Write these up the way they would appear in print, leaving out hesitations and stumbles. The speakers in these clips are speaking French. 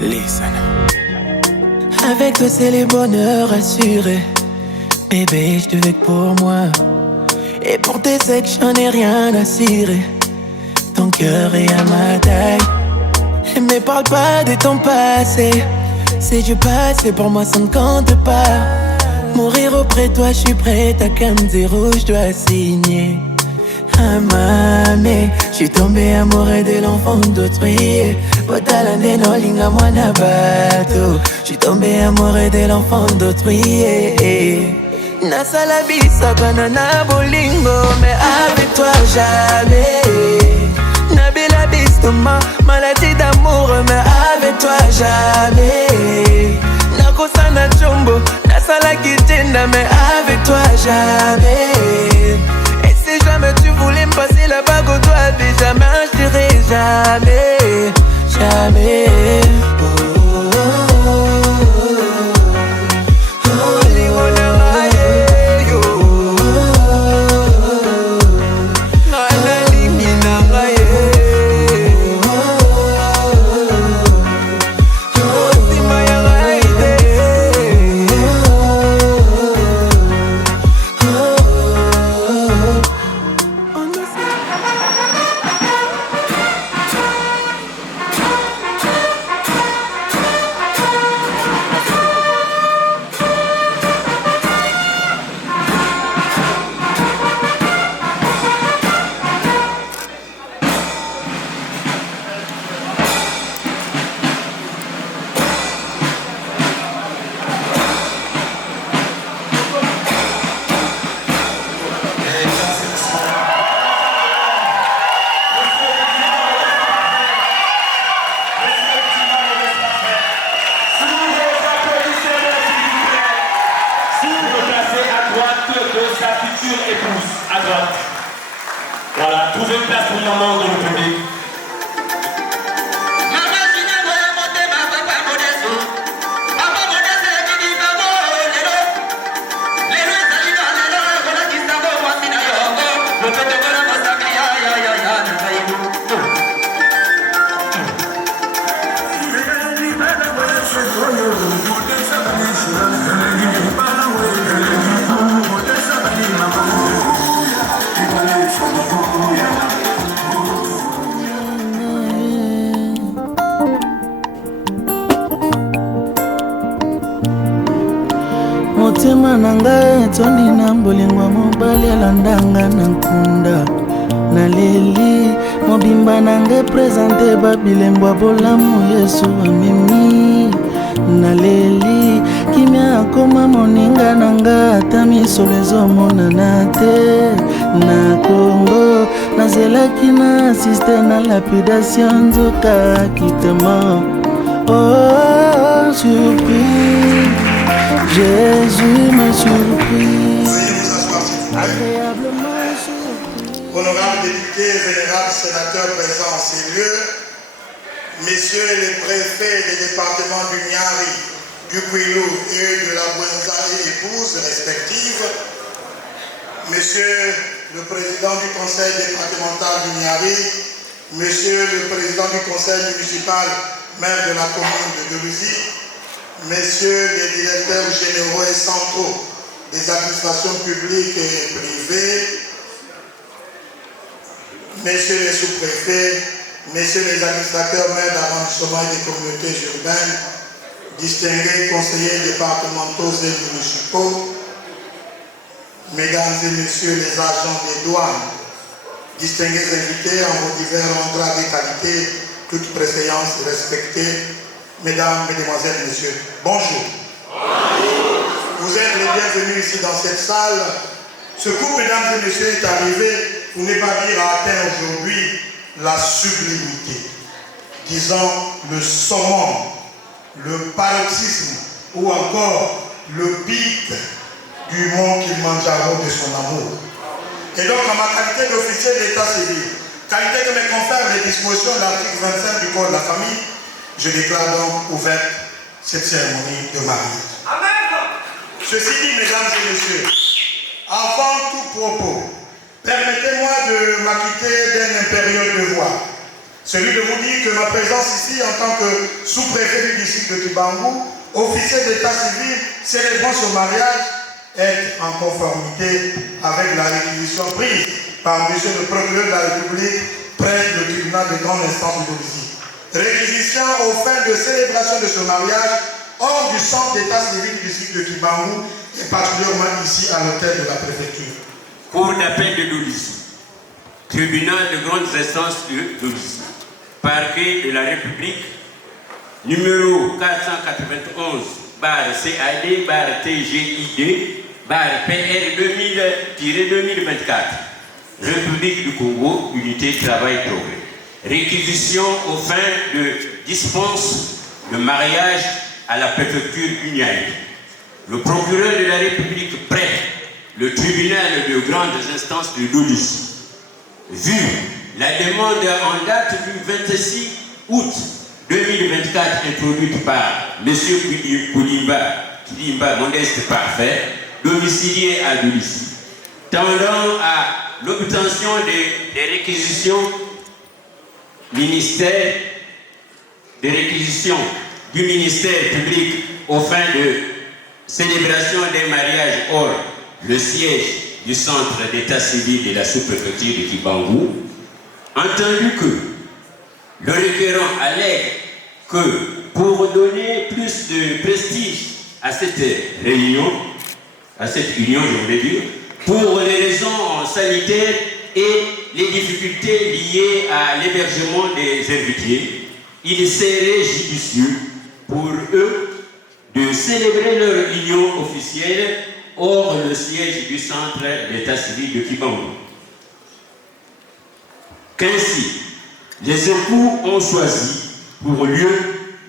Listen. Avec toi c'est les bonheurs assurés. Bébé, je te veux que pour moi. Et pour tes ex, j'en ai rien à cirer. Ton cœur est à ma taille. Mais parle pas de ton passé. C'est du passé, pour moi ça ne compte pas. Mourir auprès de toi, je suis prête à comme zéro, je dois signer. Ah mamé, j'suis tombé amoureux de l'enfant d'autrui. Botalande no linga mwana bato. J'suis tombé amoureux de l'enfant d'autrui. Nasala bisa banana bolingo, mais avec toi jamais. Nabila bistoma, maladie d'amour, mais avec toi jamais. Nakosana chombo, nasala kitenda, mais avec toi jamais. Si jamais tu voulais me passer la bague au doigt, mais jamais, je dirais jamais, jamais. Voilà, trouvez une place pour une maman dans le public. Motema nanga etondi na mbolingwa mobali alandanga na nkunda naleli mobimba nanga présente babilembwa bolamu Yesu amemi naleli kimia akoma moninga nanga ata misolo ezomonana te na Kongo nazelaki na asiste na lapidation nzoka kitema. Oh surpris, Jésus m'a surpris, agréablement surpris. Honorables députés, vénérables sénateurs présents en ces lieux, messieurs les préfets des départements du Niari, du Kwilu et de la Bwenza et épouses respectives, monsieur le président du conseil départemental du Niari, monsieur le président du conseil municipal, maire de la commune de Deluzy, messieurs les directeurs généraux et centraux des administrations publiques et privées, messieurs les sous-préfets, messieurs les administrateurs maires d'arrondissement et des communautés urbaines, distingués conseillers départementaux et municipaux, mesdames et messieurs les agents des douanes, distingués invités en vos divers endroits de qualité, toute préséance respectée, mesdames, mesdemoiselles, messieurs, bonjour. Bonjour. Vous êtes les bienvenus ici dans cette salle. Ce coup, mesdames et messieurs, est arrivé pour ne pas dire à atteindre aujourd'hui la sublimité. disons le summum, le paroxysme ou encore le pic du mont Kilimanjaro de son amour. Et donc, en ma qualité d'officier de l'état civil, qualité que me confère les dispositions de l'article 25 du Code de la famille, je déclare donc ouverte cette cérémonie de mariage. Amen. Ceci dit, mesdames et messieurs, avant tout propos, permettez-moi de m'acquitter d'un impérieux devoir, celui de vous dire que ma présence ici en tant que sous-préfet du district de Kibangou, officier d'état civil célébrant ce mariage, est en conformité avec la réquisition prise par M. le procureur de la République près du tribunal de grande instance de Dolisie. Réquisition aux fins de célébration de ce mariage hors du centre d'état civil du district de Kibangou et particulièrement ici à l'hôtel de la préfecture. Cour d'appel de Dolisie, tribunal de grande instance de Dolisie, parquet de la République, numéro 491, barre CAD, barre TGID, barre PR 2000-2024, République du Congo, unité travail-progrès. Réquisition aux fins de dispense de mariage à la préfecture Uniali. Le procureur de la République près le tribunal de grandes instances de Dolisie. Vu la demande en date du 26 août 2024 introduite par M. Koulimba Modeste Parfait, domicilié à Dolisie, tendant à l'obtention des réquisitions du ministère public aux fins de célébration des mariages hors le siège du centre d'état civil de la sous-préfecture de Kibangou, entendu que le requérant allègue que pour donner plus de prestige à cette réunion, à cette union, je voulais dire, pour les raisons sanitaires et les difficultés liées à l'hébergement des invité, il serait judicieux pour eux de célébrer leur union officielle hors le siège du centre d'état civil de Kibangou. Qu'ainsi, les époux ont choisi pour lieu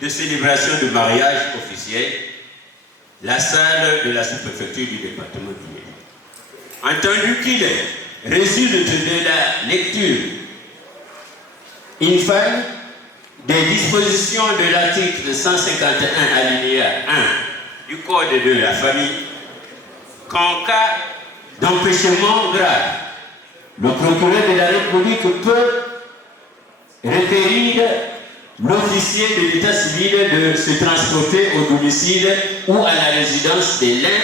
de célébration de mariage officiel la salle de la sous-préfecture du département du Midi. Entendu qu'il résulte de la lecture infâme des dispositions de l'article 151 alinéa 1 du Code de la famille, qu'en cas d'empêchement grave, le procureur de la République peut requérir l'officier de l'état civil de se transporter au domicile ou à la résidence de l'un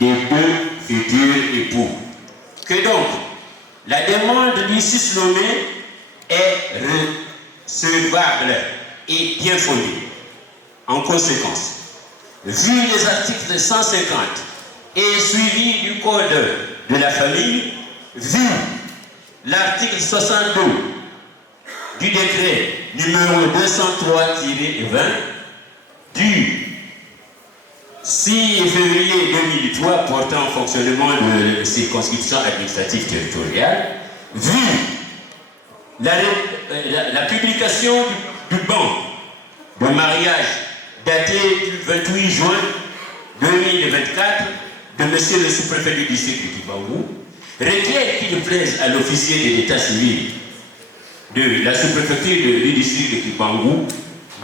des deux futurs époux. Que donc, la demande du susnommé est recevable et bien fondée. En conséquence, vu les articles 150 et suivi du Code de la famille, vu l'article 62 du décret numéro 203-20 du 6 février 2003 portant fonctionnement de circonscription administrative territoriale, vu la publication du banc de mariage daté du 28 juin 2024 de monsieur le sous-préfet du district de Kibangou, requiert qu'il plaise à l'officier de l'état civil de la sous-préfecture du district de Kibangou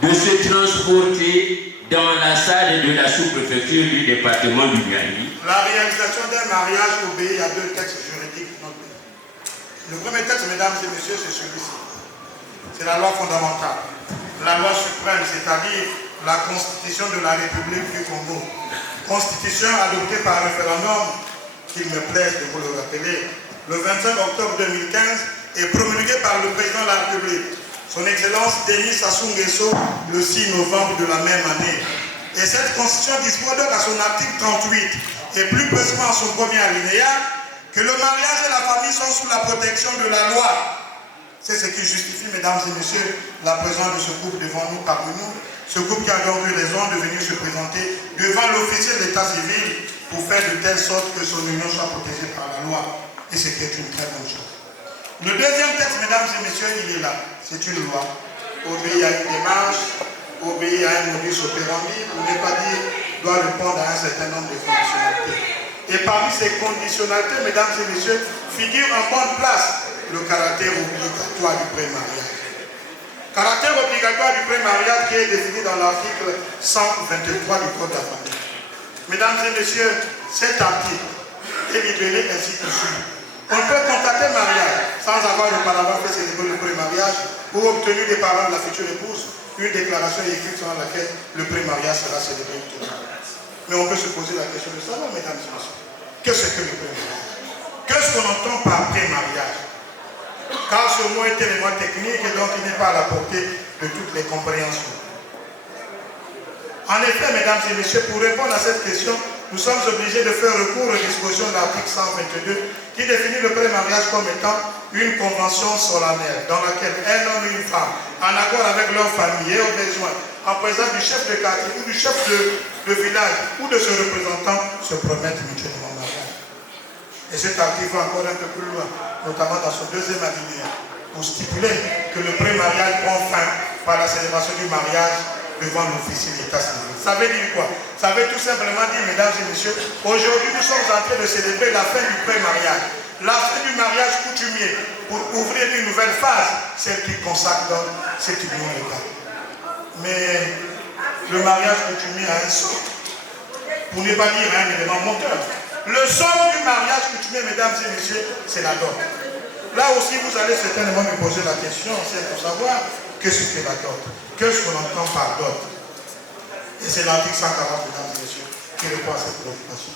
de se transporter dans la salle de la sous-préfecture du département du Niali. La réalisation d'un mariage obéit à deux textes juridiques de notre pays. Le premier texte, mesdames et messieurs, c'est celui-ci. C'est la loi fondamentale, la loi suprême, c'est-à-dire la Constitution de la République du Congo. Constitution adoptée par référendum, qu'il me plaise de vous le rappeler, le 25 octobre 2015 et promulguée par le président de la République, son Excellence Denis Sassou Nguesso, le 6 novembre de la même année. Et cette Constitution dispose donc à son article 38 et plus précisément à son premier alinéa que le mariage et la famille sont sous la protection de la loi. C'est ce qui justifie, mesdames et messieurs, la présence de ce groupe devant nous, parmi nous. Ce groupe qui a donc eu raison de venir se présenter devant l'officier de l'état civil pour faire de telle sorte que son union soit protégée par la loi. Et c'était une très bonne chose. Le deuxième texte, mesdames et messieurs, il est là. C'est une loi. obéit à une démarche, obéit à un modus operandi, pour ne pas dire doit répondre à un certain nombre de conditionnalités. Et parmi ces conditionnalités, mesdames et messieurs, figure en bonne place le caractère obligatoire du pré-mariage. Caractère obligatoire du pré-mariage qui est défini dans l'article 123 du Code de la famille. Mesdames et messieurs, cet article est libellé ainsi que suit. On peut contacter mariage sans avoir auparavant fait célébrer le pré-mariage ou obtenu des parents de la future épouse une déclaration écrite selon laquelle le pré-mariage sera célébré. Mais on peut se poser la question de savoir, mesdames et messieurs, qu'est-ce que le pré-mariage? Qu'est-ce qu'on entend par pré-mariage? Car ce mot est tellement technique et donc il n'est pas à la portée de toutes les compréhensions. En effet, mesdames et messieurs, pour répondre à cette question, nous sommes obligés de faire recours aux dispositions de l'article 122 qui définit le pré-mariage comme étant une convention solennelle dans laquelle un homme et une femme, en accord avec leur famille et au besoin, en présence du chef de quartier ou du chef de village ou de ce représentant, se promettent mutuellement mariage. Et cet article va encore un peu plus loin, notamment dans son deuxième alinéa, pour stipuler que le pré-mariage prend fin par la célébration du mariage devant l'officier d'état civil. Ça veut dire quoi? Ça veut tout simplement dire, mesdames et messieurs, aujourd'hui nous sommes en train de célébrer la fin du pré-mariage, la fin du mariage coutumier, pour ouvrir une nouvelle phase, celle qui consacre donc cette union légale. Mais le mariage coutumier a un socle, pour ne pas dire un élément moteur. Le socle du mariage coutumier, mesdames et messieurs, c'est la dot. Là aussi, vous allez certainement me poser la question, c'est pour savoir qu'est-ce que la dot. Qu'est-ce qu'on entend par dot? Et c'est l'article 140, mesdames et messieurs, qui répond à cette préoccupation.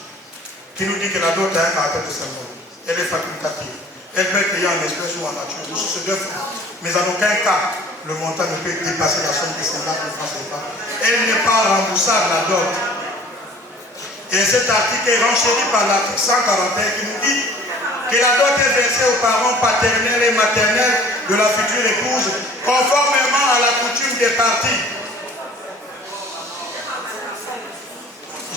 Qui nous dit que la dot a un caractère de symbole. Elle est facultative. Elle peut être payée en espèces ou en nature, ou sous ce deux francs. Mais en aucun cas, le montant ne peut dépasser la somme de 50 francs CFA. Elle n'est pas remboursable, la dot. Et cet article est renchéri par l'article 141 qui nous dit que la dot est versée aux parents paternels et maternels de la future épouse, conformément à la coutume des parties.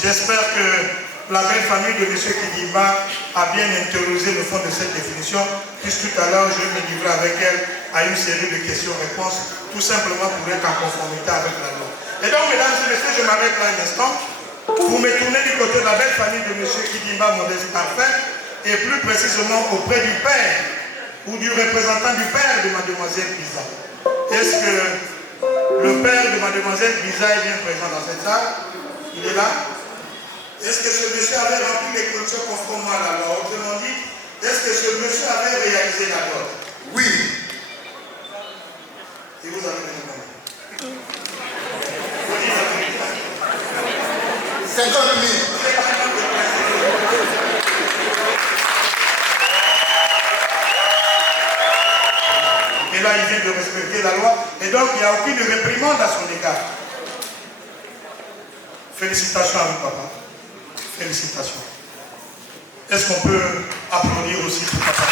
J'espère que la belle famille de M. Kidimba a bien interrogé le fond de cette définition, puisque tout à l'heure je me livrais avec elle à une série de questions-réponses, tout simplement pour être en conformité avec la loi. Et donc, mesdames et messieurs, je m'arrête là un instant pour me tourner du côté de la belle famille de M. Kidimba Modeste Parfait, et plus précisément auprès du père ou du représentant du père de mademoiselle Biza. Est-ce que le père de mademoiselle Biza est bien présent dans cette salle? Il est là? Est-ce que ce monsieur avait rempli les conditions conformément à la loi? Autrement dit, est-ce que ce monsieur avait réalisé la dot? Oui. Et vous avez donné combien? Vous dites la vérité. 50 000. Et là, il vient de respecter la loi. Et donc, il n'y a aucune réprimande à son égard. Félicitations à vous, papa. Félicitations. Est-ce qu'on peut applaudir aussi pour papa?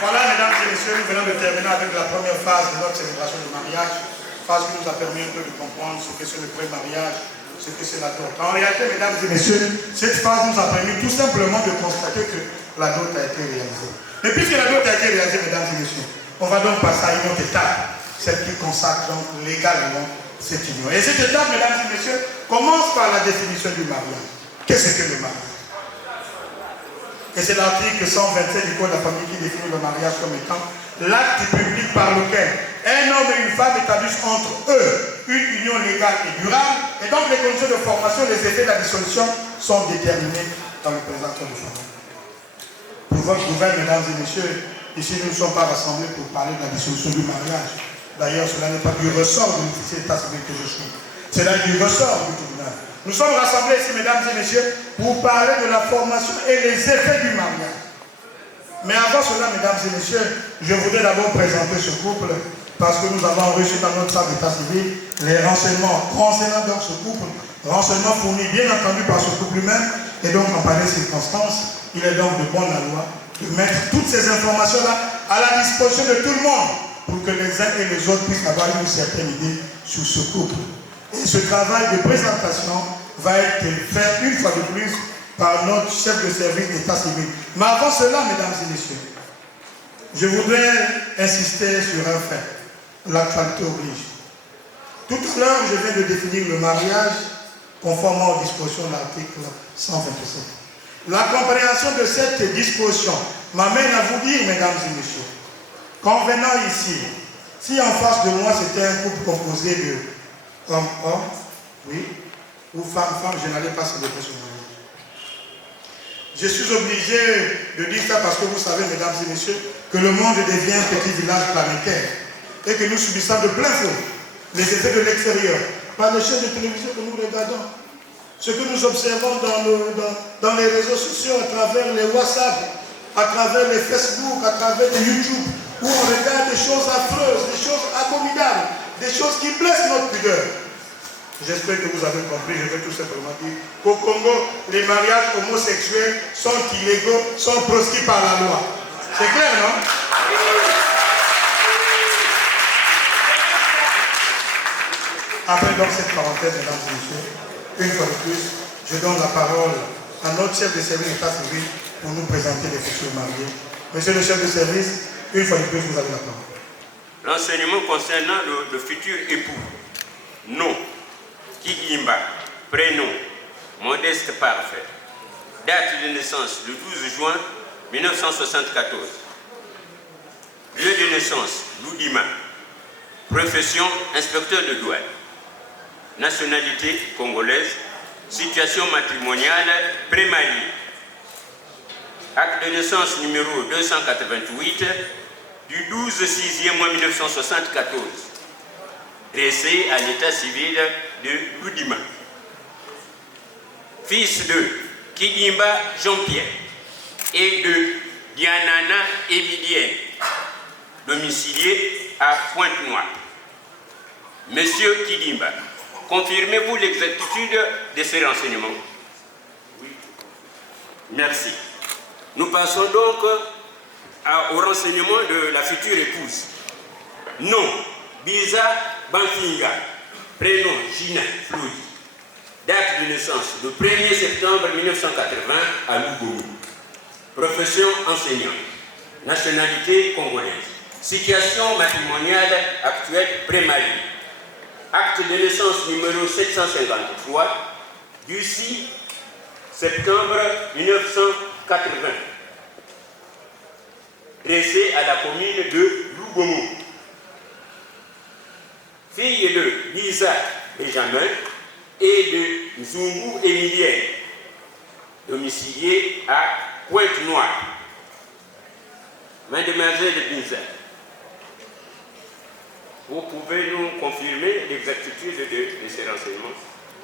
Voilà, mesdames et messieurs, nous venons de terminer avec la première phase de notre célébration de mariage. Phase qui nous a permis un peu de comprendre ce que c'est le pré-mariage, ce que c'est la dot. En réalité, mesdames et messieurs, cette phase nous a permis tout simplement de constater que la dot a été réalisée. Et puisque la dot a été réalisée, mesdames et messieurs, on va donc passer à une autre étape, celle qui consacre donc légalement cette union. Et cette étape, mesdames et messieurs, commence par la définition du mariage. Qu'est-ce que le mariage? Et c'est l'article 127 du Code de la famille qui définit le mariage comme étant l'acte public par lequel un homme et une femme établissent entre eux une union légale et durable. Et donc les conditions de formation, les effets de la dissolution sont déterminés dans le présent code de famille. Pour votre nouvelle, mesdames et messieurs, ici nous ne sommes pas rassemblés pour parler de la dissolution du mariage. D'ailleurs, cela n'est pas du ressort de l'officier d'état civil que je suis. Cela est du ressort du tribunal. Nous sommes rassemblés ici, mesdames et messieurs, pour parler de la formation et les effets du mariage. Mais avant cela, mesdames et messieurs, je voudrais d'abord présenter ce couple parce que nous avons reçu dans notre salle d'état civil les renseignements concernant donc ce couple, renseignements fournis bien entendu par ce couple lui-même, et donc en pareille circonstance, il est donc de bonne loi de mettre toutes ces informations-là à la disposition de tout le monde pour que les uns et les autres puissent avoir une certaine idée sur ce couple. Et ce travail de présentation va être fait une fois de plus par notre chef de service d'état civil. Mais avant cela, mesdames et messieurs, je voudrais insister sur un fait. L'actualité oblige. Tout à l'heure, je viens de définir le mariage conformément aux dispositions de l'article 127. La compréhension de cette disposition m'amène à vous dire, mesdames et messieurs, qu'en venant ici, si en face de moi c'était un couple composé de homme-homme, oui, ou femme-femme, je n'allais pas célébrer ce mariage. Je suis obligé de dire ça parce que vous savez, mesdames et messieurs, que le monde devient un petit village planétaire et que nous subissons de plein fouet les effets de l'extérieur, par les chaînes de télévision que nous regardons, ce que nous observons dans les réseaux sociaux, à travers les WhatsApp, à travers les Facebook, à travers les YouTube, où on regarde des choses affreuses, des choses abominables, des choses qui blessent notre pudeur. J'espère que vous avez compris, je vais tout simplement dire qu'au Congo, les mariages homosexuels sont illégaux, sont proscrits par la loi. C'est clair, non? Après donc cette parenthèse, mesdames et messieurs, une fois de plus, je donne la parole à notre chef de service d'état civil pour nous présenter les futurs mariés. Monsieur le chef de service, une fois de plus, vous avez la parole. L'enseignement concernant le futur époux. Nom, Kigimba, prénom, Modeste Parfait. Date de naissance, le 12 juin 1974. Lieu de naissance, Loudima. Profession, inspecteur de douane. Nationalité congolaise. Situation matrimoniale, pré-marié. Acte de naissance numéro 288 du 12/6 mois 1974. Dressé à l'état civil de Loudima. Fils de Kigimba Jean-Pierre et de Dianana Emilienne, domicilié à Pointe-Noire. Monsieur Kigimba, confirmez-vous l'exactitude de ces renseignements? Oui. Merci. Nous passons donc au renseignement de la future épouse. Nom, Biza Banfinga. Prénom, Gina Floyd. Date de naissance, le 1er septembre 1980 à Lougoumou. Profession, enseignant. Nationalité, congolaise. Situation matrimoniale actuelle, pré-marié. Acte de naissance numéro 753 du 6 septembre 1980. Dressé à la commune de Lougoumou. Fille de Lisa Benjamin et de Zungu Emilienne, domiciliée à Pointe-Noire. Mademoiselle Lisa, vous pouvez nous confirmer l'exactitude de ces renseignements?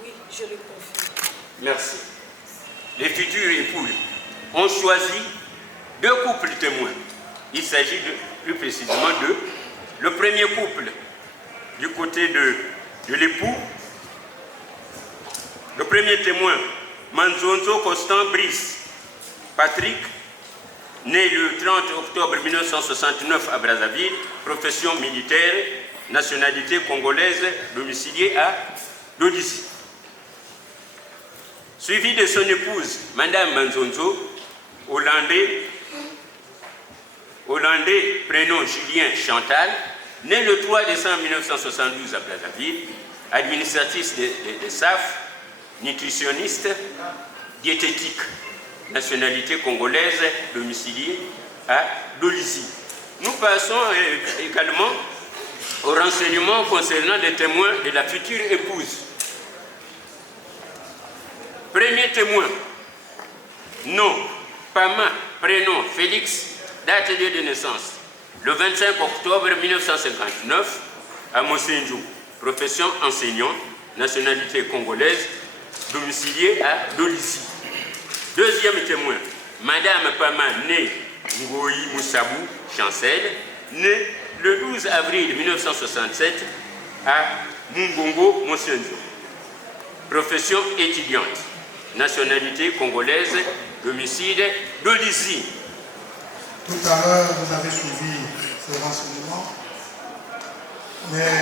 Oui, je le confirme. Merci. Les futurs époux ont choisi 2 couples témoins. Il s'agit plus précisément de le premier couple du côté de l'époux. Le premier témoin, Manzonzo Constant Brice Patrick, né le 30 octobre 1969 à Brazzaville, profession militaire, nationalité congolaise, domicilié à Dodisi. Suivi de son épouse, Madame Manzonzo, hollandais, prénom Julien Chantal, né le 3 décembre 1972 à Brazzaville, administratrice des SAF, nutritionniste, diététique, nationalité congolaise, domiciliée à Dolisie. Nous passons également aux renseignements concernant les témoins de la future épouse. Premier témoin, nom, Pama, prénom, Félix, date de naissance, le 25 octobre 1959, à Mosenjo, profession enseignant, nationalité congolaise, domicilié à Dolisie. Deuxième témoin, Madame Pama, née Ngoyi Moussabou Chancel, née le 12 avril 1967 à Mungongo Mosenjo. Profession étudiante, nationalité congolaise, domicile Dolisie. Tout à l'heure, vous avez suivi ces renseignements, mais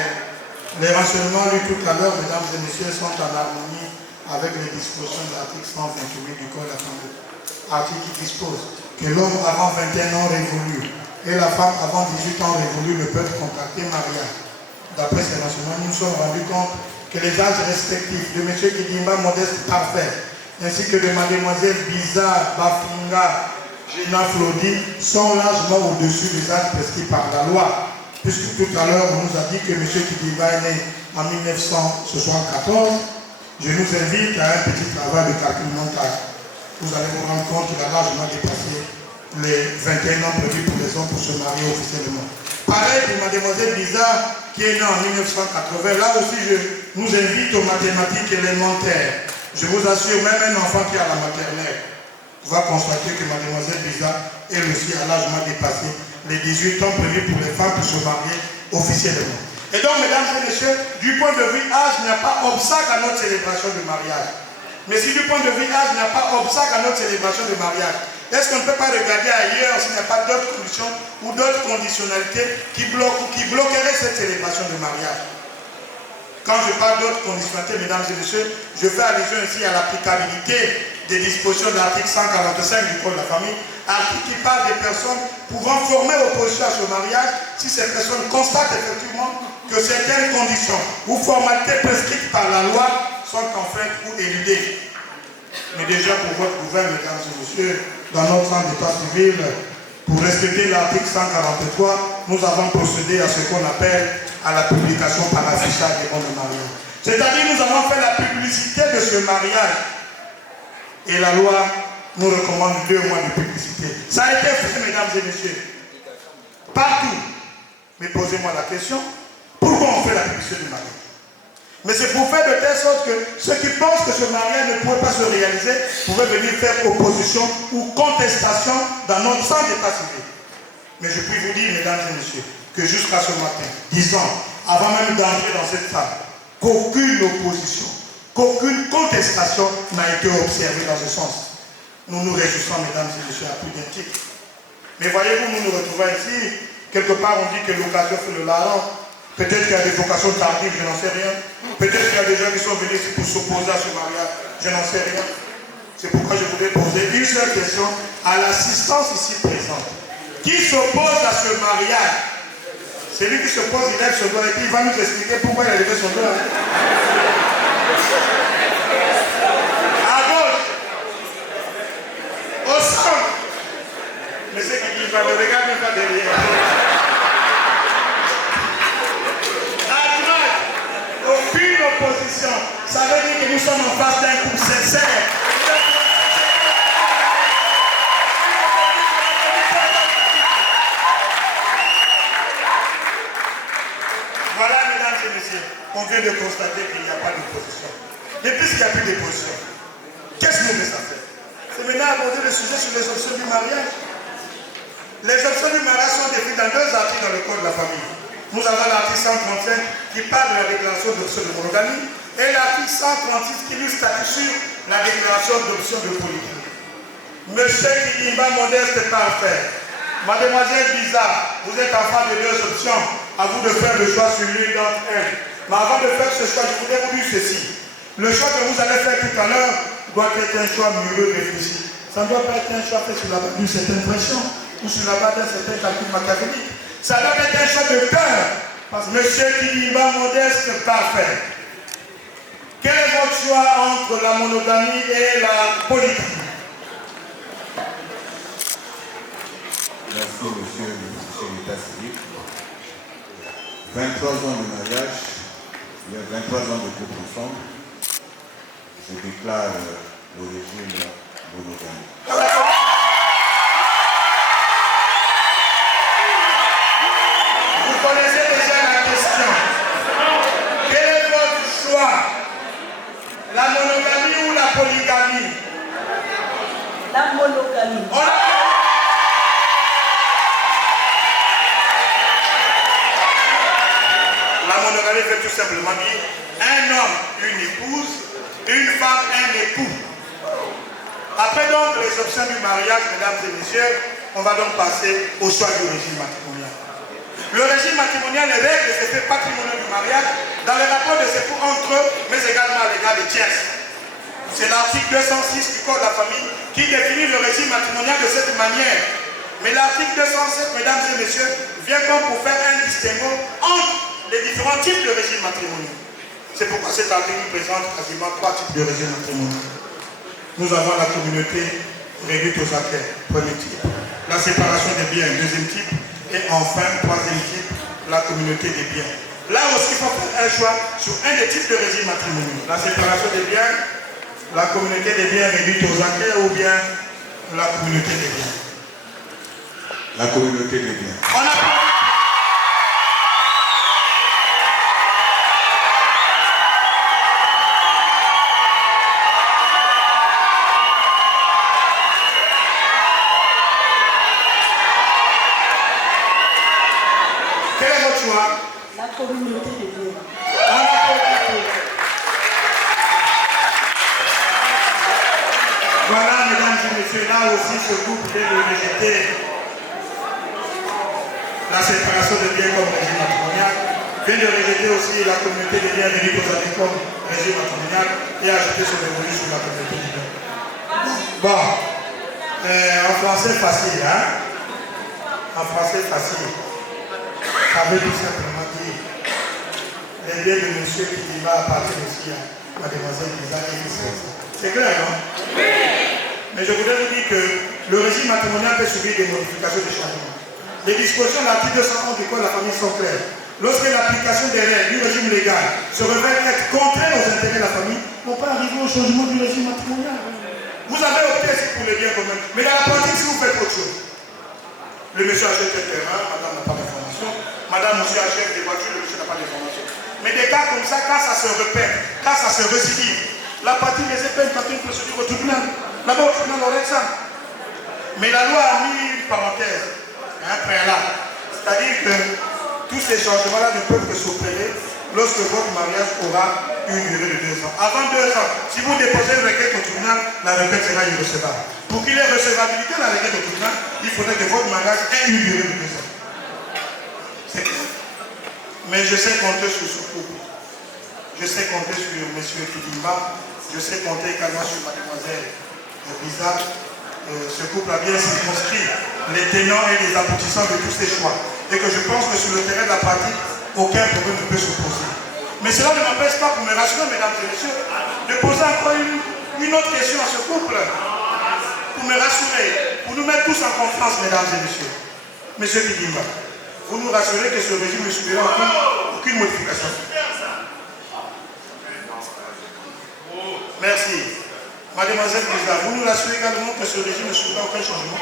les renseignements lus tout à l'heure, mesdames et messieurs, sont en harmonie avec les dispositions de l'article 128 du Code de la famille. Article qui dispose que l'homme avant 21 ans révolu et la femme avant 18 ans révolu ne peuvent contracter mariage. D'après ces renseignements, nous nous sommes rendus compte que les âges respectifs de M. Kidimba Modeste Parfait ainsi que de Mademoiselle Biza Bafinga Gina Flodi sont largement au-dessus des âges prescrits par la loi. Puisque tout à l'heure, on nous a dit que M. Kidimba est né en 1974, je nous invite à un petit travail de calcul mental. Vous allez vous rendre compte qu'il a largement dépassé les 21 ans prévus pour les hommes pour se marier officiellement. Pareil pour Mademoiselle Biza qui est née en 1980. Là aussi, je nous invite aux mathématiques élémentaires. Je vous assure, même un enfant qui est à la maternelle va constater que Mademoiselle Biza, elle aussi, a largement dépassé les 18 ans prévus pour les femmes pour se marier officiellement. Et donc, mesdames et messieurs, du point de vue âge, il n'y a pas obstacle à notre célébration de mariage. Mais si du point de vue âge, il n'y a pas obstacle à notre célébration de mariage, est-ce qu'on ne peut pas regarder ailleurs s'il n'y a pas d'autres conditions ou d'autres conditionnalités qui bloquent ou qui bloqueraient cette célébration de mariage? Quand je parle d'autres conditionnalités, mesdames et messieurs, je fais allusion ici à l'applicabilité des dispositions de l'article 145 du Code de la famille, article qui parle des personnes pouvant former opposition à ce mariage si ces personnes constatent effectivement que certaines conditions ou formalités prescrites par la loi sont en fait ou éludées. Mais déjà pour votre gouvernement, mesdames et messieurs, dans notre centre d'état civil, pour respecter l'article 143, nous avons procédé à ce qu'on appelle à la publication par affichage des bons de mariage. C'est-à-dire nous avons fait la publicité de ce mariage. Et la loi nous recommande 2 mois de publicité. Ça a été fait, mesdames et messieurs. Partout. Mais posez-moi la question, pourquoi on fait la publicité du mariage? Mais c'est pour faire de telle sorte que ceux qui pensent que ce mariage ne pourrait pas se réaliser pouvaient venir faire opposition ou contestation dans notre centre d'état civil. Mais je puis vous dire, mesdames et messieurs, que jusqu'à ce matin, 10 ans, avant même d'entrer dans cette salle, qu'aucune opposition, qu'aucune contestation n'a été observée dans ce sens. Nous nous réjouissons, mesdames et messieurs, à plus d'un titre. Mais voyez-vous, nous nous retrouvons ici, quelque part on dit que l'occasion fait le larron. Peut-être qu'il y a des vocations tardives, je n'en sais rien. Peut-être qu'il y a des gens qui sont venus ici pour s'opposer à ce mariage, je n'en sais rien. C'est pourquoi je voudrais poser une seule question à l'assistance ici présente. Qui s'oppose à ce mariage? Celui qui s'oppose, il lève son doigt et puis il va nous expliquer pourquoi il a levé son doigt. À gauche, au centre. Mais c'est qui dit, ne regarde même pas derrière. Aucune opposition. Ça veut dire que nous sommes en face d'un couple sincère. Voilà, mesdames et messieurs, on vient de constater qu'il n'y a pas d'opposition. Et puisqu'il n'y a plus d'opposition, qu'est-ce que nous devons faire? C'est maintenant aborder le sujet sur les options du mariage. Les options du mariage sont définies dans 2 articles dans le Code de la famille. Nous avons l'article 135 qui parle de la déclaration d'option de monogamie et l'article 136 qui lui statue sur la déclaration d'option de polygamie. Monsieur Kidimba Modeste Parfait, Mademoiselle Biza, vous êtes en face de 2 options, à vous de faire le choix sur l'une d'entre elles. Mais avant de faire ce choix, je voudrais vous dire ceci. Le choix que vous allez faire tout à l'heure doit être un choix mûreux, réfléchi. Ça ne doit pas être un choix fait sur la base d'une certaine pression ou sur la base d'un certain calcul machiavélique. Ça doit être un choix de cœur. Parce que monsieur Kidimba Modeste Parfait. Quel est votre choix entre la monogamie et la polygamie? Merci, monsieur le ministre de l'État civil. 23 ans de mariage, il y a 23 ans de couple ensemble. Je déclare le régime monogamique. Vous connaissez déjà la question. Quel est votre choix? La monogamie ou la polygamie? La monogamie. La monogamie veut tout simplement dire un homme, une épouse, une femme, un époux. Après donc les options du mariage, mesdames et messieurs, on va donc passer au choix du régime matrimonial. Le régime matrimonial est règle des effets patrimoniaux du mariage dans les rapports de secours entre eux, mais également à l'égard des tierces. C'est l'article 206 du Code de la famille qui définit le régime matrimonial de cette manière. Mais l'article 207, mesdames et messieurs, vient comme pour faire un distinguo entre les différents types de régimes matrimoniaux. C'est pourquoi cet article présente quasiment 3 types de régimes matrimoniaux. Nous avons la communauté réduite aux acquêts, premier type. La séparation des biens, deuxième type. Et enfin, troisième type, la communauté des biens. Là aussi, il faut faire un choix sur un des types de régimes matrimoniaux. La séparation des biens, la communauté des biens réduite aux acquêts ou bien la communauté des biens. La communauté des biens. On a... Quel est votre choix? La communauté des biens. On applaudit. Voilà, mesdames et messieurs, là aussi ce groupe vient de rejeter la séparation des biens comme régime matrimonial, vient de rejeter aussi la communauté des biens réduits aux acquêts comme régime matrimonial et ajouter ce revenu sur la communauté des biens. Bon, en français facile, hein? En français facile. Ça veut tout simplement dire les biens de monsieur qui va appartenir aussi à mademoiselle Lisa et vice-versa. C'est clair, non? Oui. Mais je voudrais vous dire que le régime matrimonial peut subir des modifications, des changements. Les dispositions de l'article 211 du Code de la famille sont claires. Lorsque l'application des règles du régime légal se révèle être contraire aux intérêts de la famille, on peut arriver au changement du régime matrimonial. Vous avez opté ici pour les biens communs, mais dans la pratique, si vous faites autre chose, le monsieur achète un terrain, madame n'a pas d'information, madame aussi achète des voitures, le monsieur n'a pas d'information. Mais des cas comme ça, quand ça se répète, quand ça se récidive, la partie des épées pas une procédure au tribunal. Là-bas, au tribunal, on règle ça. Mais la loi a mis une parenthèse, un préalable. C'est-à-dire que tous ces changements-là ne peuvent que s'opérer lorsque votre mariage aura une durée de 2 ans. Avant 2 ans, si vous déposez une requête au tribunal, la requête sera irrecevable. Pour qu'il y ait recevabilité de la requête au tribunal, il faudrait que votre mariage ait une durée de 2 ans. C'est clair. Mais je sais compter sur ce couple. Je sais compter sur M. Kidimba. Je sais compter également sur mademoiselle Bizarre. Ce couple a bien circonscrit les tenants et les aboutissants de tous ces choix. Et que je pense que sur le terrain de la pratique, aucun problème ne peut se poser. Mais cela ne m'empêche pas, pour me rassurer, mesdames et messieurs, de poser encore une autre question à ce couple. Pour me rassurer, pour nous mettre tous en confiance, mesdames et messieurs. Monsieur Kidimba, vous nous rassurez que ce régime ne subira aucune modification. Merci. Mademoiselle Bizarre, vous nous rassurez également que ce régime ne subira aucun changement.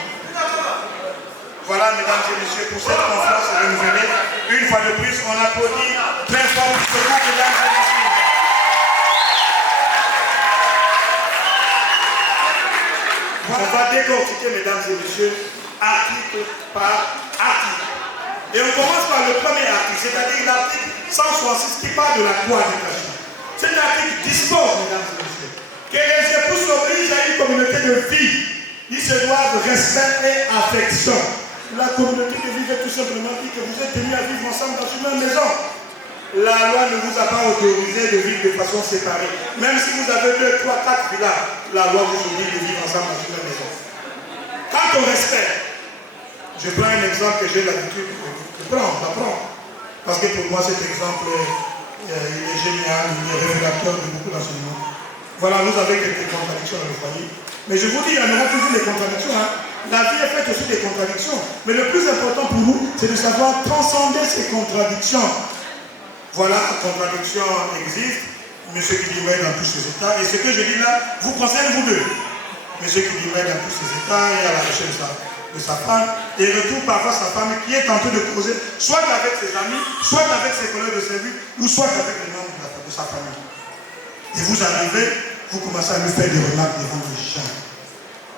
Voilà, mesdames et messieurs, pour cette conférence renouvelée. Une fois de plus, on applaudit très fort pour ce groupe, mesdames et messieurs. On va décortiquer, mesdames et messieurs, article par article. Et on commence par le premier article, c'est-à-dire l'article 166 qui parle de la cohabitation. Cet article dispose, mesdames et messieurs, que les époux s'obligent à une communauté de vie. Ils se doivent respect et affection. La communauté de vie veut tout simplement dire que vous êtes tenus à vivre ensemble dans une même maison. La loi ne vous a pas autorisé de vivre de façon séparée. Même si vous avez 2, 3, 4 villas, la loi vous oblige de vivre ensemble dans une même maison. Quant au respect, je prends un exemple que j'ai l'habitude de prendre. Parce que pour moi cet exemple il est génial, il est révélateur de beaucoup d'enseignements. Voilà, nous avons quelques contradictions dans le foyer. Mais je vous dis, il y en aura toujours des contradictions. Hein. La vie est faite aussi des contradictions. Mais le plus important pour nous, c'est de savoir transcender ces contradictions. Voilà, la contradiction existe. Monsieur Kidimba est dans tous ses états. Et ce que je dis là, vous concerne vous deux. Monsieur Kidimba est dans tous ses états et à la recherche de sa femme. Et il retrouve parfois sa femme qui est en train de causer, soit avec ses amis, soit avec ses collègues de service, ou soit avec les membres de sa famille. Et vous arrivez, vous commencez à lui faire des remarques devant les gens,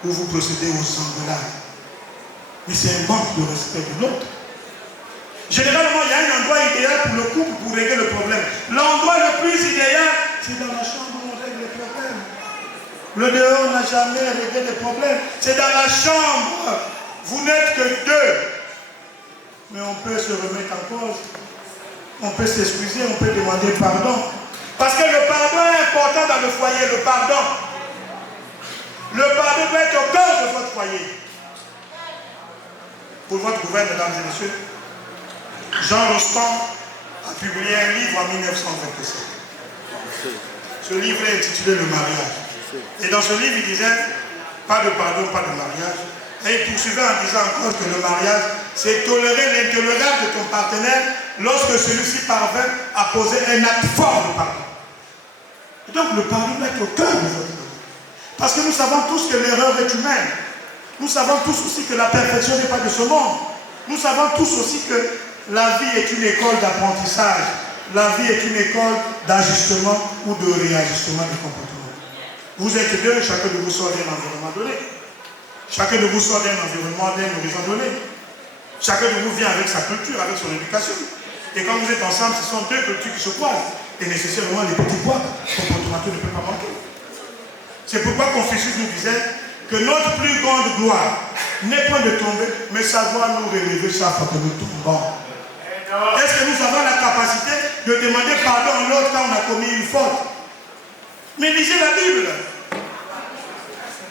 où vous procédez aux engueulades. Mais c'est un manque de respect de l'autre. Généralement, il y a un endroit idéal pour le couple pour régler le problème. L'endroit le plus idéal, c'est dans la chambre où on règle les problèmes. Le dehors n'a jamais réglé les problèmes. C'est dans la chambre. Vous n'êtes que 2. Mais on peut se remettre en cause. On peut s'excuser, on peut demander pardon. Parce que le pardon est important dans le foyer, le pardon. Le pardon doit être au cœur de votre foyer. Pour votre gouvernement, mesdames et messieurs, Jean Rostand a publié un livre en 1927. Ce livre est intitulé Le mariage. Et dans ce livre, il disait, pas de pardon, pas de mariage. Et il poursuivait en disant encore que le mariage, c'est tolérer l'intolérable de ton partenaire lorsque celui-ci parvient à poser un acte fort de pardon. Et donc le pardon doit être au cœur de votre vie. Parce que nous savons tous que l'erreur est humaine. Nous savons tous aussi que la perfection n'est pas de ce monde. Nous savons tous aussi que la vie est une école d'apprentissage. La vie est une école d'ajustement ou de réajustement des comportements. Vous êtes deux, chacun de vous sort d'un environnement donné. Chacun de vous sort d'un environnement, d'un horizon donné. Chacun de vous vient avec sa culture, avec son éducation. Et quand vous êtes ensemble, ce sont deux cultures qui se croisent. Et nécessairement, les petits poids comportementaux ne peuvent pas manquer. C'est pourquoi Confucius nous disait que notre plus grande gloire n'est point de tomber, mais savoir nous relever chaque fois que nous tombons. Est-ce que nous avons la capacité de demander pardon à l'autre quand on a commis une faute? Mais lisez la Bible.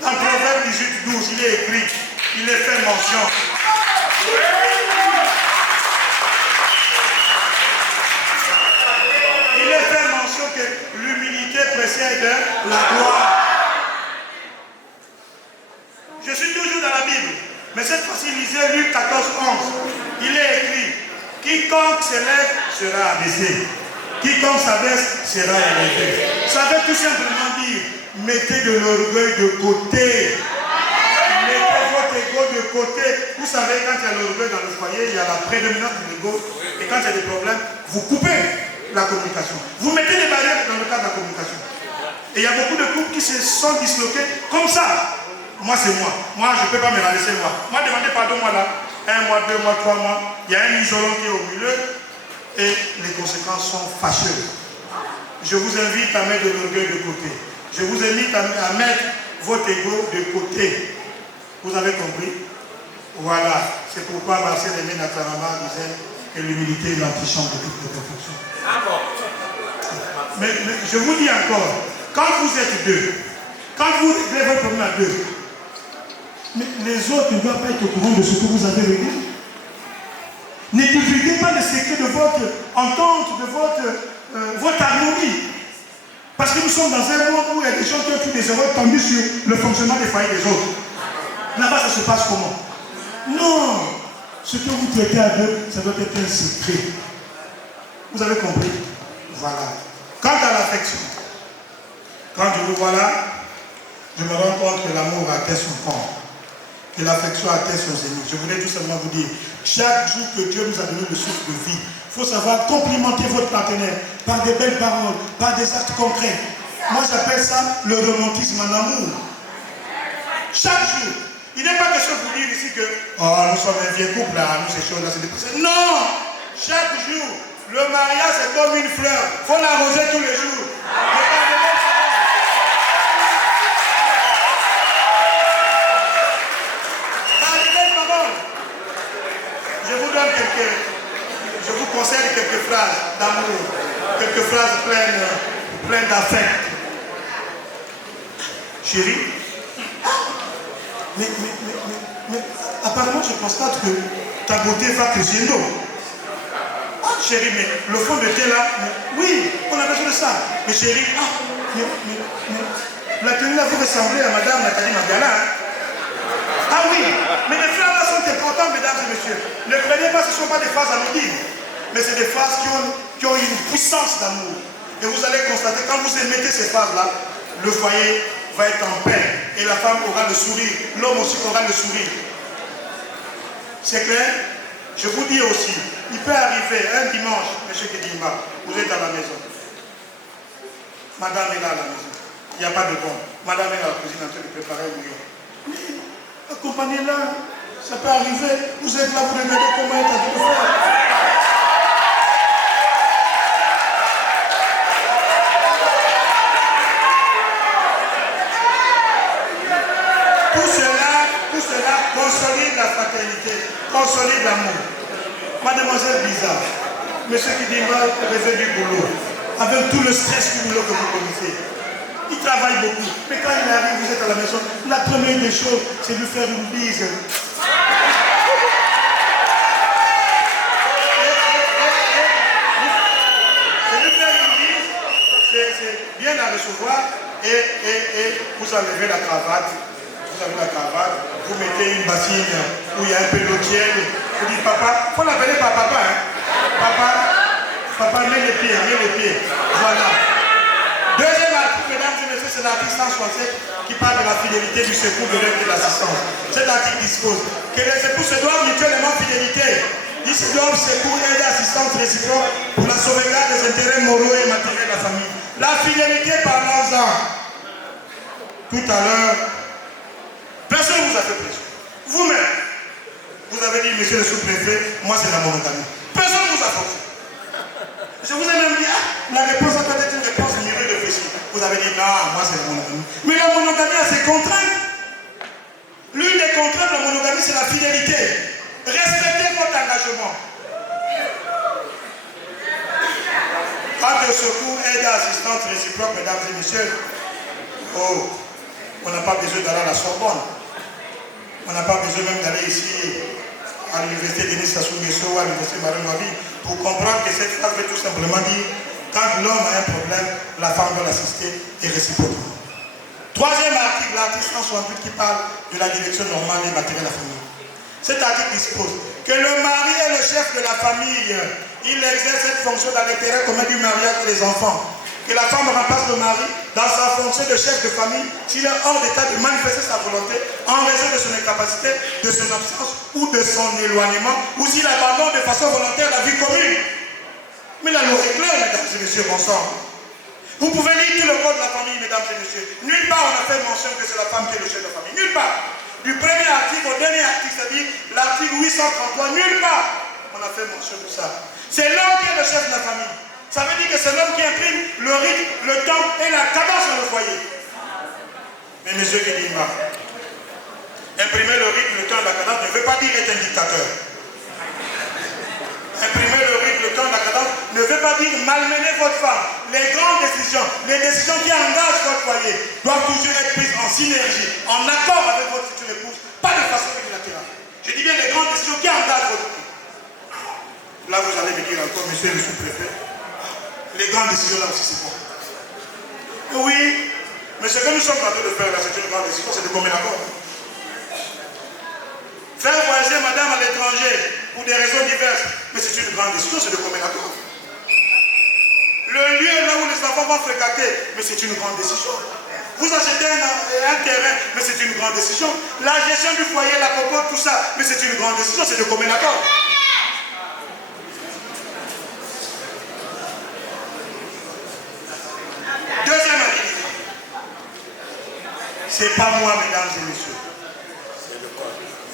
Dans Proverbe 18:12, il est écrit, il est fait mention. Il est fait mention que l'humilité précède la gloire. Je suis toujours dans la Bible, mais cette fois-ci, lisez Luc 14:11. Il est écrit, quiconque s'élève sera abaissé. Quiconque s'abaisse sera élevé. Ça veut tout simplement dire, mettez de l'orgueil de côté. Mettez votre ego de côté. Vous savez, quand il y a l'orgueil dans le foyer, il y a la prédominance de l'ego. Et quand il y a des problèmes, vous coupez la communication. Vous mettez des barrières dans le cadre de la communication. Et il y a beaucoup de couples qui se sont disloqués comme ça. Moi, c'est moi. Moi, je ne peux pas me la laisser moi. Moi, demandez pardon, moi là. 1 mois, 2 mois, 3 mois. Il y a un isolant qui est au milieu. Et les conséquences sont fâcheuses. Je vous invite à mettre de l'orgueil de côté. Je vous invite à mettre votre ego de côté. Vous avez compris? Voilà. C'est pourquoi Marcel Aimé Natarama disait que l'humilité est l'antichambre de toutes les perfections. Mais je vous dis encore, quand vous êtes deux, quand vous réglez votre problème à deux, mais les autres ne doivent pas être au courant de ce que vous avez réglé. Ne divulguez pas les secrets de votre entente, de votre harmonie. Parce que nous sommes dans un monde où il y a des gens qui ont tous des erreurs tendues sur le fonctionnement des foyers des autres. Là-bas, ça se passe comment? Non! Ce que vous traitez à deux, ça doit être un secret. Vous avez compris? Voilà. Quant à l'affection, quand je vous vois là, je me rends compte que l'amour a atteint son corps, que l'affection a atteint son zénith. Je voulais tout simplement vous dire, chaque jour que Dieu nous a donné le souffle de vie, il faut savoir complimenter votre partenaire par des belles paroles, par des actes concrets. Moi, j'appelle ça le romantisme en amour. Chaque jour. Il n'est pas question de vous dire ici que nous sommes un vieux couple, là, nous, ces choses-là, c'est dépassé. Non! Chaque jour, le mariage, c'est comme une fleur. Il faut l'arroser tous les jours. Je vous conseille quelques phrases d'amour, quelques phrases pleines d'affect. Chérie, mais apparemment je constate que ta beauté va crescendo. Chérie, mais le fond de thé là, oui, on a besoin de ça. Mais chérie, la tenue là vous ressemblez à Madame Nathalie Mabiala. Ah oui, mais les phrases là sont importantes, mesdames et messieurs. Ne prenez pas, ce ne sont pas des phrases anodines, mais c'est des phrases qui ont une puissance d'amour. Et vous allez constater, quand vous émettez ces phrases-là, le foyer va être en paix. Et la femme aura le sourire, l'homme aussi aura le sourire. C'est clair? Je vous dis aussi, il peut arriver un dimanche, M. Kedimba, vous êtes à la maison. Madame est là à la maison. Il n'y a pas de bon. Madame est à la cuisine en train de préparer un bouillon. Accompagnez-la, ça peut arriver. Vous êtes là, vous regardez comment elle est en train de faire. Tout cela consolide la fraternité, consolide l'amour. Mademoiselle Bizarre, monsieur Kidimba revient du boulot, avec tout le stress du boulot que vous connaissez. Il travaille beaucoup, mais quand il arrive, vous êtes à la maison, La première des choses, c'est de faire une bise. C'est bien à recevoir et vous enlevez la cravate. Vous mettez une bassine où il y a un peu d'eau tiède. Vous dites papa, il faut l'appeler par papa. Hein? Papa, mets les pieds. Voilà. Deuxième article, mesdames et messieurs, c'est l'article 167 qui parle de la fidélité du secours, de l'aide et de l'assistance. Cet article dispose que les époux se doivent mutuellement fidélité. Ils se doivent secours, aide et assistance réciproque pour la sauvegarde des intérêts moraux et matériels de la famille. La fidélité, parlons-en. Tout à l'heure, personne ne vous a fait pression. Vous-même, vous avez dit, monsieur le sous-préfet, moi c'est la monogamie. Personne ne vous a forcé. Je vous ai même dit, la réponse a peut-être une réponse mieux réfléchie. Vous avez dit, non, moi c'est la monogamie. Mais la monogamie a ses contraintes. L'une des contraintes de la monogamie, c'est la fidélité. Respectez votre engagement. Acte de secours, aide et assistance réciproque, mesdames et messieurs. Oh, on n'a pas besoin d'aller à la Sorbonne. On n'a pas besoin même d'aller ici à l'université Denis Sassou Nguesso ou à l'université Marie-Noiville pour comprendre que cette phrase veut tout simplement dire quand l'homme a un problème, la femme doit l'assister et réciproquement. Troisième article, l'article 168 qui parle de la direction normale des matériels de la famille. Cet article dispose que le mari est le chef de la famille. Il exerce cette fonction dans l'intérêt commun du mariage et des enfants. Que la femme remplace le mari dans sa fonction de chef de famille s'il est hors d'état de manifester sa volonté en raison de son incapacité, de son absence ou de son éloignement, ou s'il abandonne de façon volontaire la vie commune. Mais la loi est claire, mesdames et messieurs, bon sang. Vous pouvez lire tout le code de la famille, mesdames et messieurs. Nulle part on a fait mention que c'est la femme qui est le chef de la famille. Nulle part. Du premier article au dernier article, c'est-à-dire l'article 833, nulle part on a fait mention de ça. C'est l'homme qui est le chef de la famille. Ça veut dire que c'est l'homme qui imprime le rythme, le temps et la cadence dans le foyer. Mais monsieur Guédima, imprimer le rythme, le temps et la cadence ne veut pas dire être un dictateur. Imprimer le rythme, le temps et la cadence ne veut pas dire malmener votre femme. Les grandes décisions, les décisions qui engagent votre foyer doivent toujours être prises en synergie, en accord avec votre future épouse, pas de façon unilatérale. Je dis bien les grandes décisions qui engagent votre épouse. Là, vous allez me dire encore, monsieur le sous-préfet, les grandes décisions là aussi, c'est bon. Oui, mais ce que nous sommes en train de faire là, c'est une grande décision, c'est de commun accord. Faire voyager madame à l'étranger pour des raisons diverses, mais c'est une grande décision, c'est de commun accord. Le lieu là où les enfants vont fréquenter, mais c'est une grande décision. Vous achetez un terrain, mais c'est une grande décision. La gestion du foyer, la copote, tout ça, mais c'est une grande décision, c'est de commun accord. Deuxième avis. C'est pas moi, mesdames et messieurs.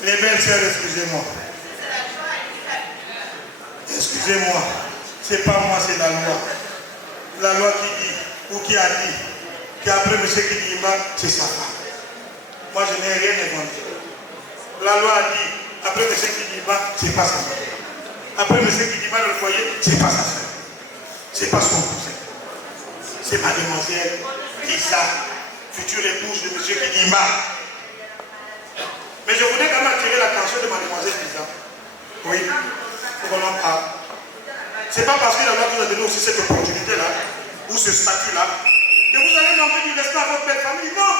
Les belles sœurs, excusez-moi. Excusez-moi. C'est pas moi, c'est la loi. La loi qui dit, ou qui a dit, qu'après M. Kidima, c'est sa femme. Moi, je n'ai rien inventé. La loi a dit, après M. Kidima, c'est pas sa femme. Après M. Kidima dans le foyer, c'est pas sa femme. C'est pas son cousin. C'est mademoiselle Lisa, future épouse de M. Kidima. Mais je voudrais quand même attirer l'attention de mademoiselle Lisa. Oui, pour qu'on en parle. C'est pas parce que la loi vous a donné aussi cette opportunité-là, ou ce statut-là, que vous allez manquer du respect à votre belle famille. Non!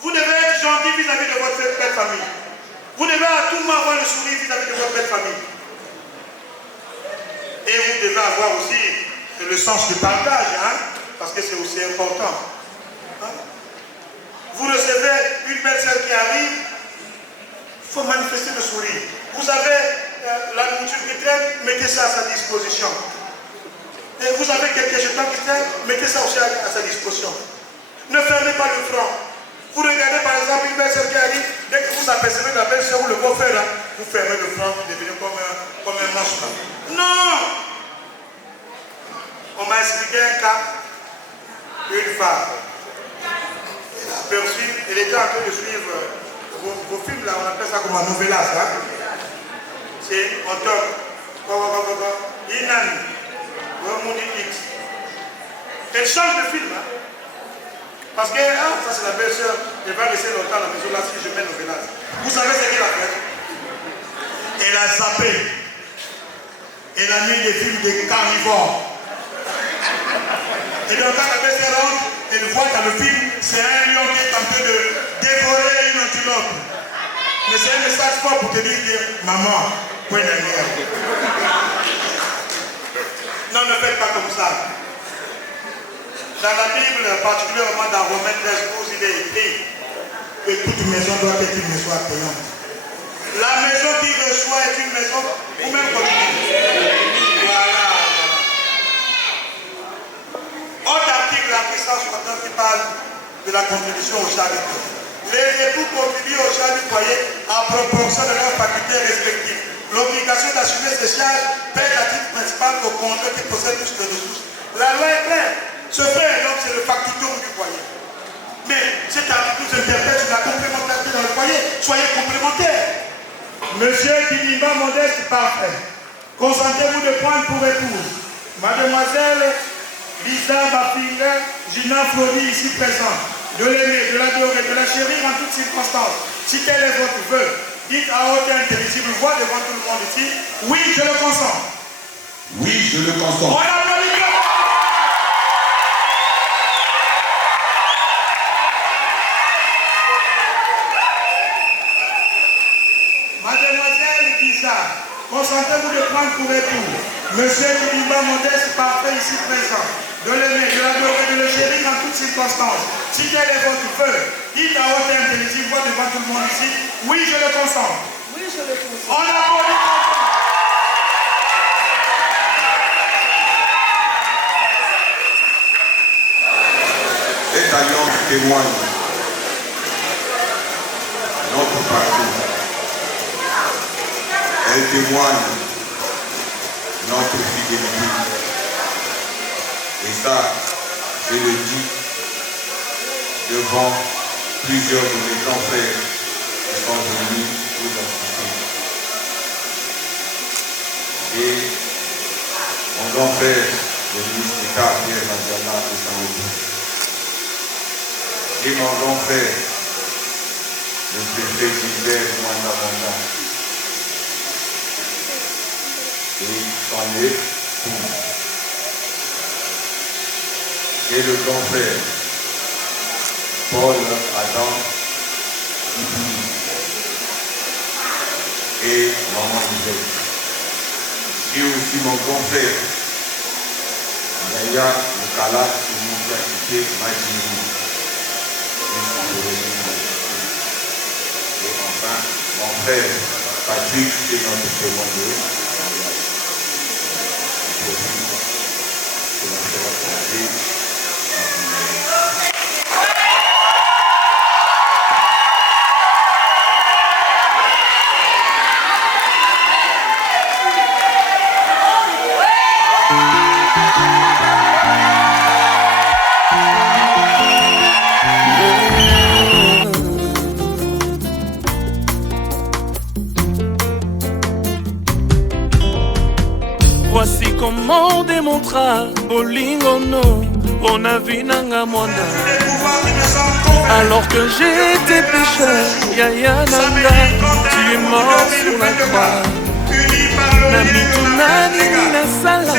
Vous devez être gentil vis-à-vis de votre belle famille. Vous devez à tout moment avoir le sourire vis-à-vis de votre belle famille. Et vous devez avoir aussi le sens du partage, hein, parce que c'est aussi important. Hein? Vous recevez une belle sœur qui arrive, il faut manifester le sourire. Vous avez la nourriture qui traîne, mettez ça à sa disposition. Et vous avez quelques jetons qui traînent, mettez ça aussi à sa disposition. Ne fermez pas le front. Vous regardez par exemple une belle sœur qui arrive, dès que vous apercevez la belle sœur ou le beau frère, vous fermez le front, vous devenez comme un monstre. Non! On m'a expliqué un cas, une femme. Elle a aperçu, elle était en train de suivre vos films là, on appelle ça comme un novelas. Hein? C'est en top. Inani. Elle change de film. Hein? Parce que, ça c'est la belle sœur. elle va rester longtemps à la maison là si je mène au village. Vous savez ce qu'elle a fait? Elle a zappé. Elle a mis des films de carnivores. Et donc quand la belle rentre, elle voit dans le film, c'est un lion qui est en train de dévorer une antilope. Mais c'est un message fort pour te dire que maman, point dernière. Non, ne faites pas comme ça. Dans la Bible, particulièrement dans Romains 13, il est écrit que toute maison doit être une maison accueillante. La maison qui reçoit est une maison, vous-même continuez. Voilà. Autre article, l'article 169 qui parle de la contribution au charité. Les époux contribuent au charge du foyer en proportion de leurs facultés respectives. L'obligation d'assumer ces charges pèse à titre principal au conjoint qui possède plus de ressources. La loi est claire. Ce frère et l'homme, c'est le factutum du foyer. Mais cet article nous interpelle sur la complémentarité dans le foyer. Soyez complémentaires. Monsieur Kidimba Modeste parfait, consentez-vous de prendre pour épouse Mademoiselle Lisa Bapinga Gina Flori ici présente, de l'aimer, de l'adorer, de la chérir en toutes circonstances. Si tel est votre vœu, dites à haute et intelligible voix devant tout le monde ici, oui, je le consens. Oui, je le consens. On applaudit. Mademoiselle Lisa, consentez-vous de prendre pour époux Monsieur Kidimba Modeste parfait ici présent, de l'aimer, de l'adorer, de le chérir en toutes circonstances. Si tel est votre vœu, dites à haute et intelligible voix devant tout le monde ici, oui, je le consens. Oui, je le consens. On applaudit. Cette alliance témoigne notre parcours. Elle témoigne notre fidélité. Et ça, je le dis devant plusieurs de mes grands frères qui sont venus nous assister. Et mon grand frère, le ministre d'État, Pierre Mandiana de Saint-Louis. Et mon grand frère, le préfet Gilbert Mwanda. Et son époux. Et le grand frère, Paul Adam Ibi. Et maman Yvette. Et aussi mon grand frère, Yaya Mukala Moukakike Majini. Et enfin, mon frère Patrick est notre témoin de la Voici comment démontra Bolingono on a vu nanga mwanda. Alors que j'étais pécheur, Yaya Nanga, tu es mort sur la croix. Namitunani na sala,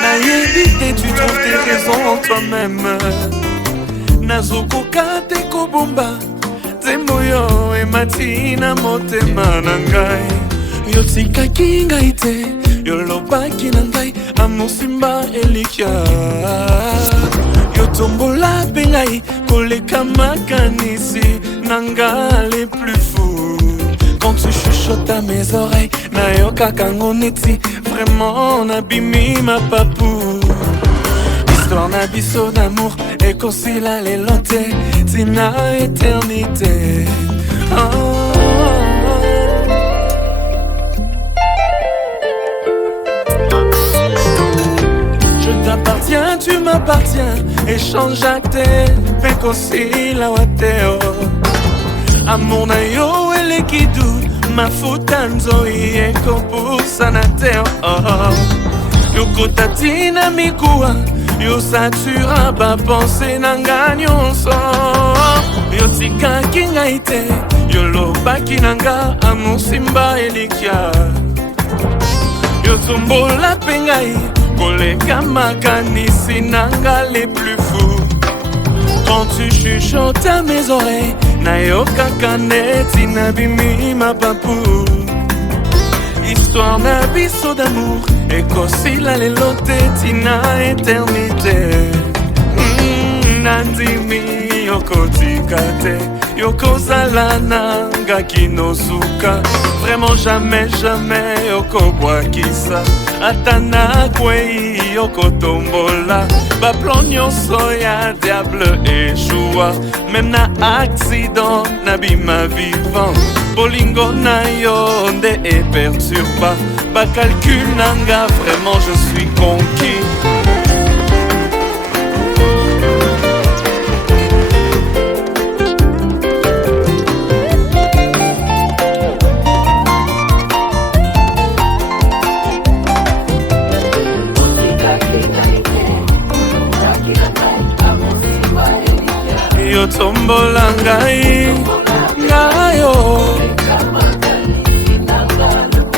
na yebite tu trouves tes raisons en toi-même. Nazokoka te kobomba, temboyo e matina motema nangai. Yotikaki ngai te, yolobaki na ngai amosimba elikia. Yotombola pe ngai koleka makanisi nanga les plus fous. Quand tu chuchotes à mes oreilles, nayoka kango neti, vraiment nabimi ma papou. Histoire na biso d'amour, et concila les lotés, tina éternité. Je t'appartiens, tu m'appartiens, échange à tes pecs aussi la wateo. Amour na yo elekidu, mafuta nzoi eko pusa na teo. Yoko tatina mikuwa, Yo satura bapense nanga nyonso. Yo tikaki ngai te, yo lobaki nanga amour simba elikia. Yo tombola pe ngai koleka makanisi nanga les plus fous. Quand tu chuchotes à mes oreilles, nayoka kaneti nabimi ma papou. Histoire na biso d'amour, ekosila lelo te tina éternité. Nandimi yokotika te, yokozala nanga kinosuka. Vraiment jamais, jamais yokobwakisa. Ata nakwei yokotombola. Baplan nyonso ya diable échoua. Même na accident nabima vivant. Bolingo na yo nde e perturba. Bacalcul nanga, vraiment je suis conquis. Yo tombola ngai, ngayo.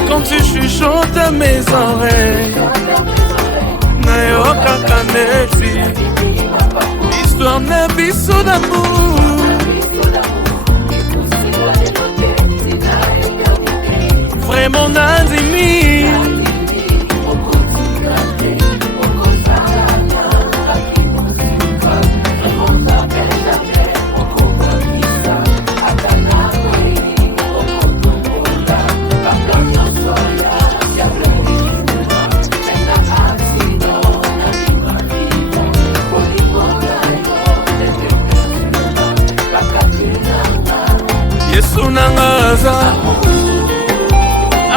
Quand tu chuchotes à mes oreilles, nayoka kaneti. Histoire na biso d'amour. Vraiment nandimi.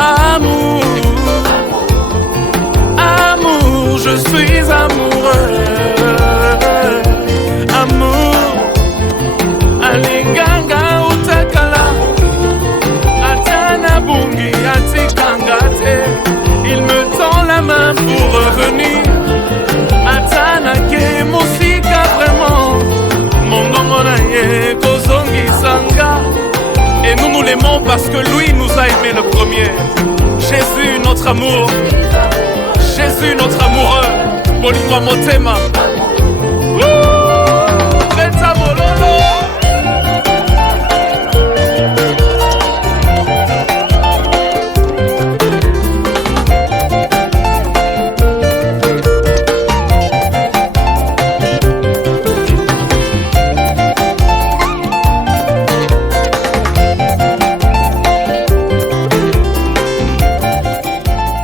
Amour, amour, je suis amoureux. Amour, alinganga utakala, atana bungi atikangate. Il me tend la main pour revenir. Atana ke musika vraiment, mon nom naye kozongi sanga. Et nous nous l'aimons parce que lui nous a aimés le premier. Jésus notre amour, Jésus notre amoureux. Bolingo motema.